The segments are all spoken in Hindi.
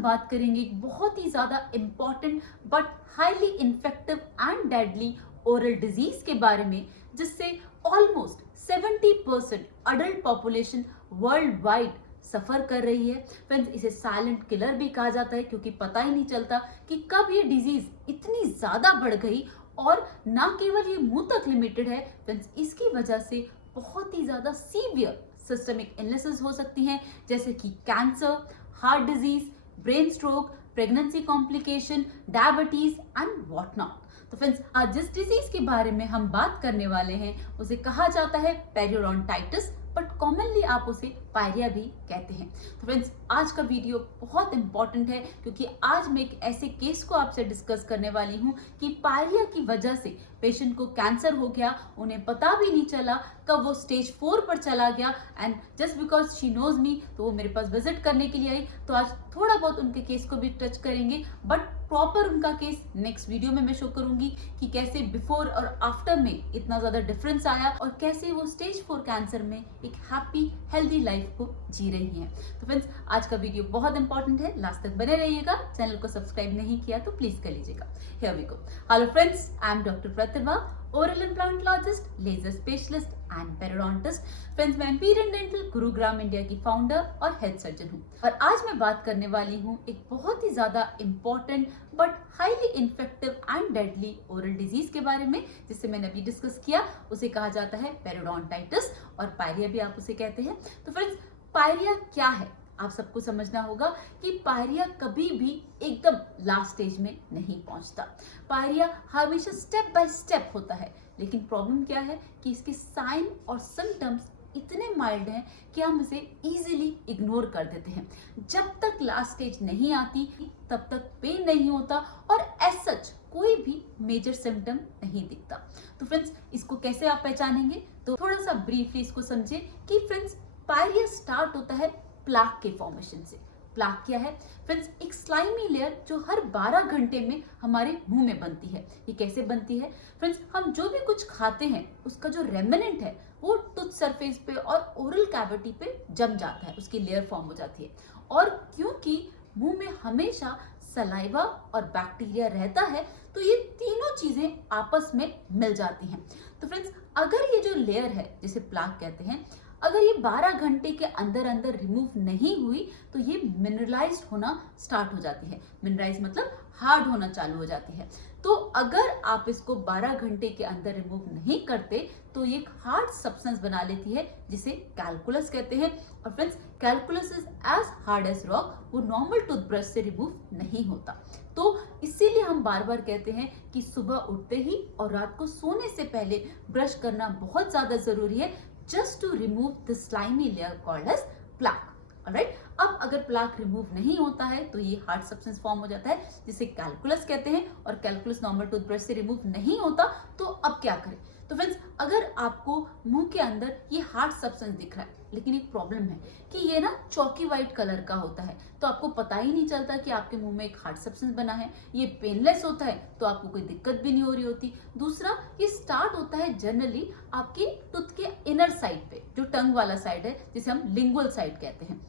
हम बात करेंगे एक बहुत ही ज़्यादा important but highly infective and deadly oral disease के बारे में, जिससे almost 70% adult population world wide suffer कर रही है। फ्रेंड्स, इसे साइलेंट किलर भी कहा जाता है क्योंकि पता ही नहीं चलता कि कब ये डिजीज इतनी ज्यादा बढ़ गई। और ना केवल ये मुंह तक लिमिटेड है फ्रेंड्स, इसकी वजह से बहुत ही ज्यादा सीवियर सिस्टमिक इलनेसेस हो सकती हैं, जैसे कि cancer, heart disease, brain stroke, pregnancy complication, diabetes and what not. तो फ्रेंड्स, आज जिस डिजीज के बारे में हम बात करने वाले हैं उसे कहा जाता है पेरियोडोंटाइटिस, बट कॉमनली आप उसे पायरिया भी कहते हैं। तो फ्रेंड्स, आज का वीडियो बहुत इंपॉर्टेंट है क्योंकि आज मैं एक ऐसे केस को आपसे डिस्कस करने वाली हूं कि पायरिया की वजह से पेशेंट को कैंसर हो गया, उन्हें पता भी नहीं चला कब वो स्टेज 4 पर चला गया, and just because she knows me तो वो मेरे पास विजिट करने के लिए आई। तो आज थोड़ा बहुत उनके केस को भी टच करेंगे, बट प्रॉपर उनका केस नेक्स्ट वीडियो में मैं शो करूंगी कि कैसे बिफोर और आफ्टर में इतना ज्यादा डिफरेंस आया और कैसे वो स्टेज 4 कैंसर में एक हैप्पी हेल्दी लाइफ को जी रही हैं। तो फ्रेंड्स, आज का वीडियो बहुत इंपॉर्टेंट है, लास्ट तक बने रहिएगा। चैनल को सब्सक्राइब नहीं किया तो प्लीज कर लीजिएगा। Here we go. Hello friends, I am doctor Pratibha, oral implantologist, laser specialist and periodontist. Friends, मैं एम्पीरियन डेंटल गुरुग्राम इंडिया की फाउंडर और हेल्थ सर्जन हूँ और आज मैं बात करने वाली हूँ एक बहुत ही ज्यादा important but highly infective and deadly oral disease के बारे में, जिससे मैंने अभी डिस्कस किया। उसे कहा जाता है पेरियोडोंटाइटिस और पायरिया भी आप उसे कहते हैं। तो फ्रेंड्स, पायरिया क्या है आप सबको समझना होगा कि पायरिया कभी भी एकदम लास्ट स्टेज में नहीं पहुंचता। पायरिया हमेशा स्टेप बाय स्टेप होता है, लेकिन प्रॉब्लम क्या है कि इसके साइन और सिम्टम्स इतने माइल्ड हैं कि हम इसे इजीली इग्नोर कर देते हैं। जब तक लास्ट स्टेज नहीं आती तब तक पेन नहीं होता और एज सच कोई भी मेजर सिम्टम नहीं दिखता। तो फ्रेंड्स, इसको कैसे आप पहचानेंगे? तो थोड़ा सा ब्रीफली इसको समझे कि फ्रेंड्स, पायरिया स्टार्ट होता है प्लाक के फॉर्मेशन से। प्लाक क्या है फ्रेंड्स? एक स्लाइमी लेयर जो हर 12 घंटे में हमारे मुंह में बनती है। ये कैसे बनती है फ्रेंड्स? हम जो भी कुछ खाते हैं उसका जो रेमिनेंट है वो टूथ सरफेस पे और ओरल कैविटी पे जम जाता है, उसकी लेयर फॉर्म हो जाती है। और क्योंकि मुंह में हमेशा सलाइवा और बैक्टीरिया रहता है तो ये तीनों चीजें आपस में मिल जाती हैं। तो फ्रेंड्स, अगर ये जो लेयर है जिसे प्लाक कहते हैं, अगर ये 12 घंटे के अंदर अंदर रिमूव नहीं हुई तो ये मिनरलाइज्ड होना स्टार्ट हो जाती है। मिनरलाइज मतलब हार्ड होना चालू हो जाती है। तो अगर आप इसको 12 घंटे के अंदर रिमूव नहीं करते तो ये एक हार्ड सब्सटेंस बना लेती है जिसे कैलकुलस कहते हैं। और friends, calculus is as hard as rock, वो नॉर्मल टूथब्रश से रिमूव नहीं होता। तो इसीलिए हम बार बार कहते हैं कि सुबह उठते ही और रात को सोने से पहले ब्रश करना बहुत ज्यादा जरूरी है, just to remove the slimy layer called as plaque. Alright? अब अगर प्लाक रिमूव नहीं होता है तो ये हार्ड सब्सटेंस फॉर्म हो जाता है जिसे कैलकुलस कहते हैं, और कैलकुलस नॉर्मल टूथब्रश से रिमूव नहीं होता। तो अब क्या करें? तो फ्रेंड्स, अगर आपको मुंह के अंदर ये हार्ड सब्सटेंस दिख रहा है, लेकिन एक प्रॉब्लम है कि ये ना चॉकी व्हाइट कलर का होता है, तो आपको पता ही नहीं चलता कि आपके मुंह में एक हार्ड सब्सटेंस बना है। ये पेनलेस होता है तो आपको कोई दिक्कत भी नहीं हो रही होती। दूसरा, ये स्टार्ट होता है जनरली आपके टूथ के इनर साइड पे, जो टंग वाला साइड है जिसे हम लिंगुअल साइड कहते हैं,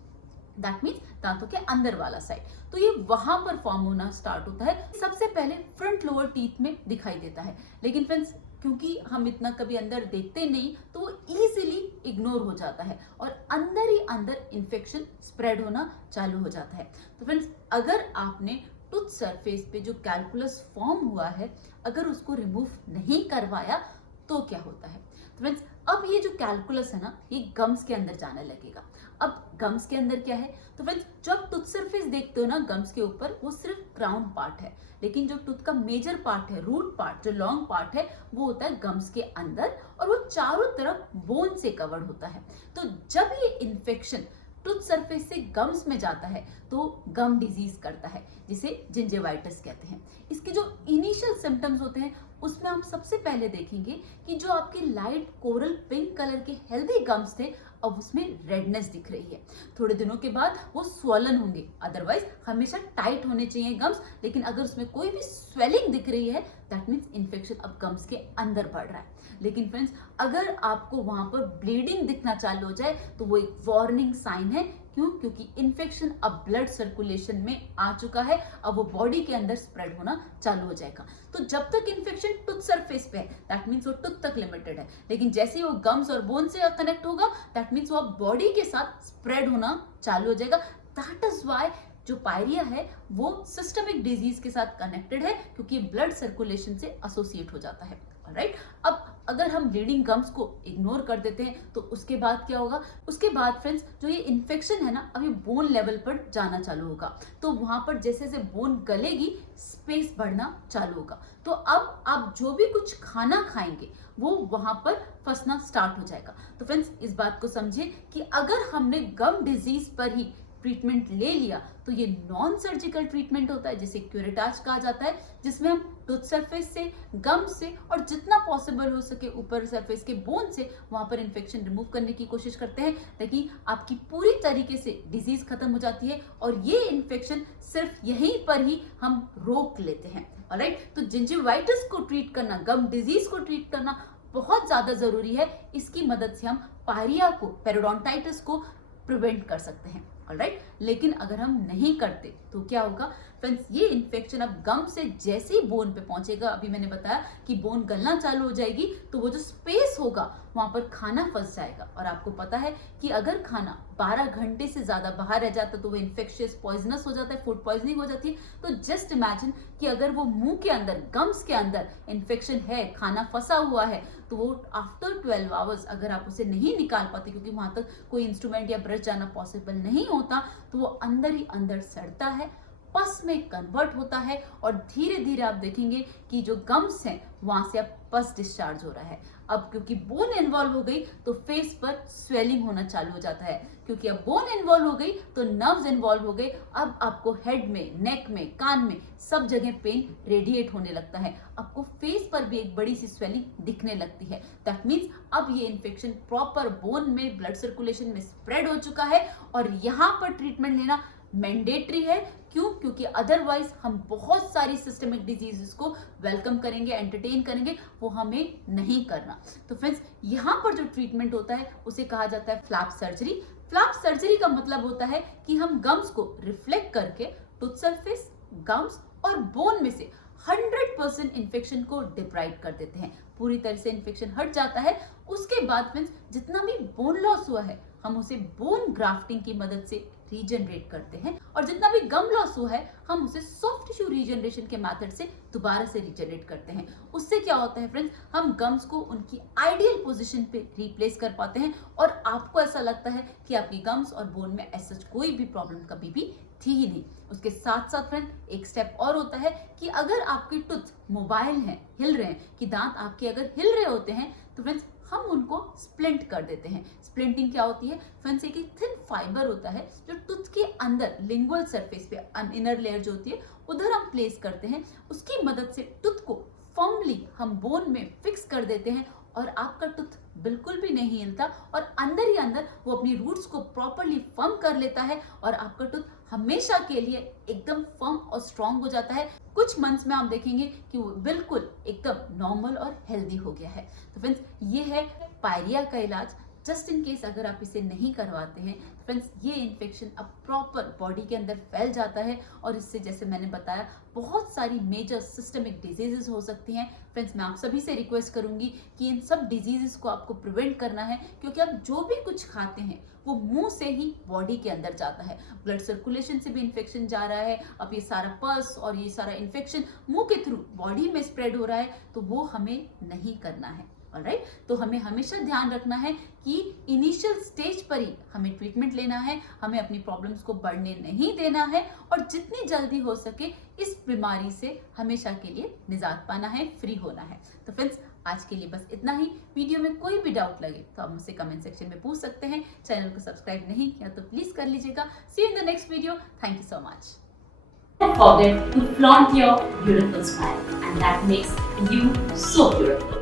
दैट मीन्स दांतों के अंदर वाला साइड। तो ये वहां पर फॉर्म होना स्टार्ट होता है। सबसे पहले फ्रंट लोअर टीथ में दिखाई देता है, लेकिन फ्रेंड्स क्योंकि हम इतना कभी अंदर देखते नहीं तो वो इजीली इग्नोर हो जाता है और अंदर ही अंदर इन्फेक्शन स्प्रेड होना चालू हो जाता है। तो फ्रेंड्स, अगर आपने टूथ सरफेस पे जो कैलकुलस फॉर्म हुआ है अगर उसको रिमूव नहीं करवाया तो क्या होता है? तो फ्रेंड्स, अब ये जो कैलकुलस है ना, ये गम्स के अंदर जाने लगेगा। अब गम्स के अंदर क्या है? तो फ्रेंड्स, जो आप टूथ सरफेस देखते हो ना गम्स के ऊपर, वो सिर्फ क्राउन पार्ट है, लेकिन जो टूथ का मेजर पार्ट है, रूट पार्ट, जो लॉन्ग पार्ट है, वो होता है गम्स के अंदर और वो चारों तरफ बोन से कवर्ड होता है। तो जब ये इन्फेक्शन टूथ सरफेस से गम्स में जाता है तो गम डिजीज करता है, जिसे जिंजेवाइटिस कहते हैं। इसके जो इनिशियल सिम्टम्स होते हैं उसमें हम सबसे पहले देखेंगे कि जो आपके लाइट कोरल पिंक कलर के हेल्दी गम्स थे अब उसमें रेडनेस दिख रही है। थोड़े दिनों के बाद वो स्वॉलन होंगे, अदरवाइज हमेशा टाइट होने चाहिए गम्स, लेकिन अगर उसमें कोई भी स्वेलिंग दिख रही है दैट मीन्स इन्फेक्शन अब गम्स के अंदर बढ़ रहा है। लेकिन फ्रेंड्स, अगर आपको वहां पर ब्लीडिंग दिखना चालू हो जाए तो वो एक वार्निंग साइन है क्यों? क्योंकि इन्फेक्शन अब ब्लड सर्कुलेशन में आ चुका है, अब वो बॉडी के अंदर स्प्रेड होना चालू हो जाएगा। तो जब तक इन्फेक्शन टूथ सरफेस पे है, दैट मीन्स वो टूथ तक लिमिटेड है, लेकिन जैसे ही वो गम्स और बोन से कनेक्ट होगा, दैट मीन्स वो अब बॉडी के साथ स्प्रेड होना चालू हो जाएगा। दैट इज वाई जो पायरिया है वो सिस्टमिक डिजीज के साथ कनेक्टेड है, क्योंकि ब्लड सर्कुलेशन से एसोसिएट हो जाता है। राइट, अब अगर हम ब्लीडिंग गम्स को इग्नोर कर देते हैं तो उसके बाद क्या होगा? उसके बाद फ्रेंड्स जो ये इन्फेक्शन है ना, अभी बोन लेवल पर जाना चालू होगा, तो वहां पर जैसे जैसे बोन गलेगी स्पेस बढ़ना चालू होगा। तो अब आप जो भी कुछ खाना खाएंगे वो वहां पर फंसना स्टार्ट हो जाएगा। तो फ्रेंड्स इस बात को समझिए कि अगर हमने गम डिजीज पर ही ट्रीटमेंट ले लिया तो ये नॉन सर्जिकल ट्रीटमेंट होता है, जिसे क्यूरेटाज कहा जाता है, जिसमें हम टूथ सरफेस से, गम से और जितना पॉसिबल हो सके ऊपर सरफेस के बोन से वहां पर इन्फेक्शन रिमूव करने की कोशिश करते हैं, ताकि आपकी पूरी तरीके से डिजीज खत्म हो जाती है और ये इन्फेक्शन सिर्फ यहीं पर ही हम रोक लेते हैं। ऑलराइट, तो जिंजिवाइटिस को ट्रीट करना, गम डिजीज को ट्रीट करना बहुत ज्यादा जरूरी है। इसकी मदद से हम पायरिया को, पेरिडोंटाइटिस को प्रिवेंट कर सकते हैं। ऑलराइट, लेकिन अगर हम नहीं करते तो क्या होगा फ्रेंड्स? ये इन्फेक्शन अब गम से जैसे ही बोन पे पहुंचेगा, अभी मैंने बताया कि बोन गलना चालू हो जाएगी, तो वो जो स्पेस होगा वहां पर खाना फंस जाएगा। और आपको पता है कि अगर खाना 12 घंटे से ज्यादा बाहर रह जाता है तो वो इन्फेक्शियस, पॉइजनस हो जाता है, फूड पॉइजनिंग हो जाती है। तो जस्ट इमेजिन कि अगर वो मुंह के अंदर, गम्स के अंदर इन्फेक्शन है, खाना फंसा हुआ है, तो वो आफ्टर 12 आवर्स अगर आप उसे नहीं निकाल पाते, क्योंकि वहां तक कोई इंस्ट्रूमेंट या ब्रश जाना पॉसिबल नहीं होता, तो वो अंदर ही अंदर सड़ता है, पस में कन्वर्ट होता है और धीरे धीरे आप देखेंगे कि जो गम्स हैं वहां से अब पस डिस्चार्ज हो रहा है। अब क्योंकि बोन इन्वॉल्व हो गई तो फेस पर स्वेलिंग होना चालू हो जाता है, क्योंकि अब बोन इन्वॉल्व हो गई तो नर्व्स इन्वॉल्व हो गए। अब आपको हेड में, नेक में, कान में सब जगह पेन रेडिएट होने लगता है, आपको फेस पर भी एक बड़ी सी स्वेलिंग दिखने लगती है। दैट मीन्स अब ये इन्फेक्शन प्रॉपर बोन में, ब्लड सर्कुलेशन में स्प्रेड हो चुका है और यहाँ पर ट्रीटमेंट लेना मैंडेटरी है। क्यों? क्योंकि अदरवाइज हम बहुत सारी सिस्टमिक डिजीजेस को वेलकम करेंगे, एंटरटेन करेंगे, वो हमें नहीं करना। तो फ्रेंड्स यहाँ पर जो ट्रीटमेंट होता है उसे कहा जाता है फ्लैप सर्जरी। फ्लैप सर्जरी का मतलब होता है कि हम गम्स को रिफ्लेक्ट करके टूथ सरफेस, गम्स और बोन में से 100% इन्फेक्शन को डिप्राइव कर देते हैं। पूरी तरह से इन्फेक्शन हट जाता है। उसके बाद फ्रेंड्स जितना भी बोन लॉस हुआ है हम उसे बोन ग्राफ्टिंग की मदद से रीजनरेट करते हैं, और जितना भी गम लॉस हुआ है हम उसे सॉफ्ट टिश्यू रीजनरेशन के मेथड से दोबारा से रीजनरेट करते हैं। उससे क्या होता है फ्रेंड्स? हम गम्स को उनकी आइडियल पोजीशन पे रिप्लेस कर पाते हैं और आपको ऐसा लगता है कि आपकी गम्स और बोन में ऐसा कोई भी प्रॉब्लम कभी भी थी ही नहीं। उसके साथ साथ फ्रेंड एक स्टेप और होता है कि अगर आपके टूथ मोबाइल हैं, हिल रहे हैं, कि दांत आपके अगर हिल रहे होते हैं, तो फ्रेंड्स हम उनको स्प्लिंट कर देते हैं। स्प्लिंटिंग क्या होती है फ्रेंड्स? एक थिन फाइबर होता है जो टूथ के अंदर लिंगुअल सरफेस पे, इनर लेयर जो होती है उधर हम प्लेस करते हैं। उसकी मदद से टूथ को फर्मली हम बोन में फिक्स कर देते हैं और आपका टूथ बिल्कुल भी नहीं हिलता और अंदर ही अंदर वो अपनी रूट्स को प्रॉपरली फर्म कर लेता है और आपका टूथ हमेशा के लिए एकदम फर्म और स्ट्रांग हो जाता है। कुछ मंथ्स में आप देखेंगे कि वो बिल्कुल एकदम नॉर्मल और हेल्दी हो गया है। तो फ्रेंड्स ये है पायरिया का इलाज। जस्ट इन केस अगर आप इसे नहीं करवाते हैं फ्रेंड्स, ये इन्फेक्शन अब प्रॉपर बॉडी के अंदर फैल जाता है और इससे, जैसे मैंने बताया, बहुत सारी मेजर सिस्टमिक डिजीजेस हो सकती हैं। फ्रेंड्स मैं आप सभी से रिक्वेस्ट करूंगी कि इन सब डिजीजेस को आपको प्रिवेंट करना है, क्योंकि आप जो भी कुछ खाते हैं वो मुंह से ही बॉडी के अंदर जाता है। ब्लड सर्कुलेशन से भी इन्फेक्शन जा रहा है। अब ये सारा पस और ये सारा इन्फेक्शन मुंह के थ्रू बॉडी में स्प्रेड हो रहा है, तो वो हमें नहीं करना है। ऑलराइट, तो हमें हमेशा ध्यान रखना है कि इनिशियल स्टेज पर ही हमें ट्रीटमेंट लेना है, हमें अपनी प्रॉब्लम्स को बढ़ने नहीं देना है और जितनी जल्दी हो सके इस बीमारी से हमेशा के लिए निजात पाना है, फ्री होना है। तो फ्रेंड्स आज के लिए बस इतना ही। वीडियो में कोई भी डाउट लगे तो आप मुझसे कमेंट सेक्शन में पूछ सकते हैं। चैनल को सब्सक्राइब नहीं किया तो प्लीज कर लीजिएगा। See you in the next video. Thank you so much. Don't forget to flaunt your beautiful smile, and that makes you so beautiful.